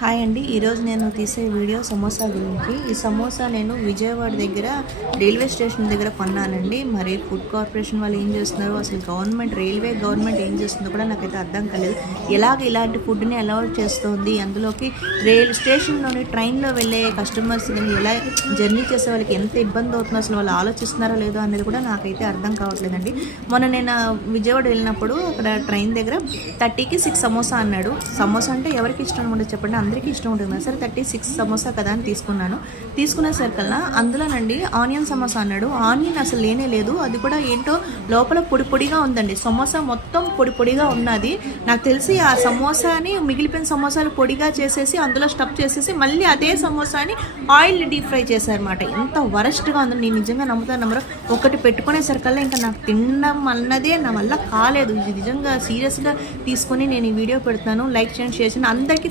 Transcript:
Hi అండి. ఈరోజు నేను తీసే వీడియో సమోసా గురించి. ఈ సమోసా నేను విజయవాడ దగ్గర రైల్వే స్టేషన్ దగ్గర కొన్నానండి. మరి ఫుడ్ కార్పొరేషన్ వాళ్ళు ఏం చేస్తున్నారు, అసలు గవర్నమెంట్ ఏం చేస్తుందో కూడా నాకైతే అర్థం కాలేదు. ఇలాంటి ఫుడ్ని అలౌడ్ చేస్తుంది, అందులోకి స్టేషన్లోని ట్రైన్లో వెళ్ళే కస్టమర్స్ కానీ ఎలా జర్నీ చేసే వాళ్ళకి ఎంత ఇబ్బంది అవుతుందో అసలు వాళ్ళు ఆలోచిస్తున్నారా లేదో అనేది కూడా నాకైతే అర్థం కావట్లేదండి. మొన్న నేను విజయవాడ వెళ్ళినప్పుడు అక్కడ ట్రైన్ దగ్గర 30కి 6 సమోసా అన్నాడు. సమోసా అంటే ఎవరికి ఇష్టం ఉండదు చెప్పండి, అందరికీ ఇష్టం ఉంటుంది కదా. సరే 36 సమోసా కదా అని తీసుకునేసరికల్లా అందులోనండి ఆనియన్ సమోసా అన్నాడు. ఆనియన్ అసలు లేనే లేదు, అది కూడా ఏంటో లోపల పొడిగా ఉందండి. సమోసా మొత్తం పొడిగా ఉన్నది. నాకు తెలిసి ఆ సమోసాని మిగిలిపోయిన సమోసాలు పొడిగా చేసేసి అందులో స్టఫ్ చేసేసి మళ్ళీ అదే సమోసాని ఆయిల్ డీప్ ఫ్రై చేశారన్నమాట. ఎంత వరస్ట్గా ఉందో నేను నిజంగా నమ్మరు. ఒకటి పెట్టుకునేసరికల్లా ఇంకా నాకు తినడం అన్నదే నా వల్ల కాలేదు. ఇది నిజంగా సీరియస్గా తీసుకొని నేను ఈ వీడియో పెడుతున్నాను. లైక్ చేయండి, షేర్ చేయండి, అందరికీ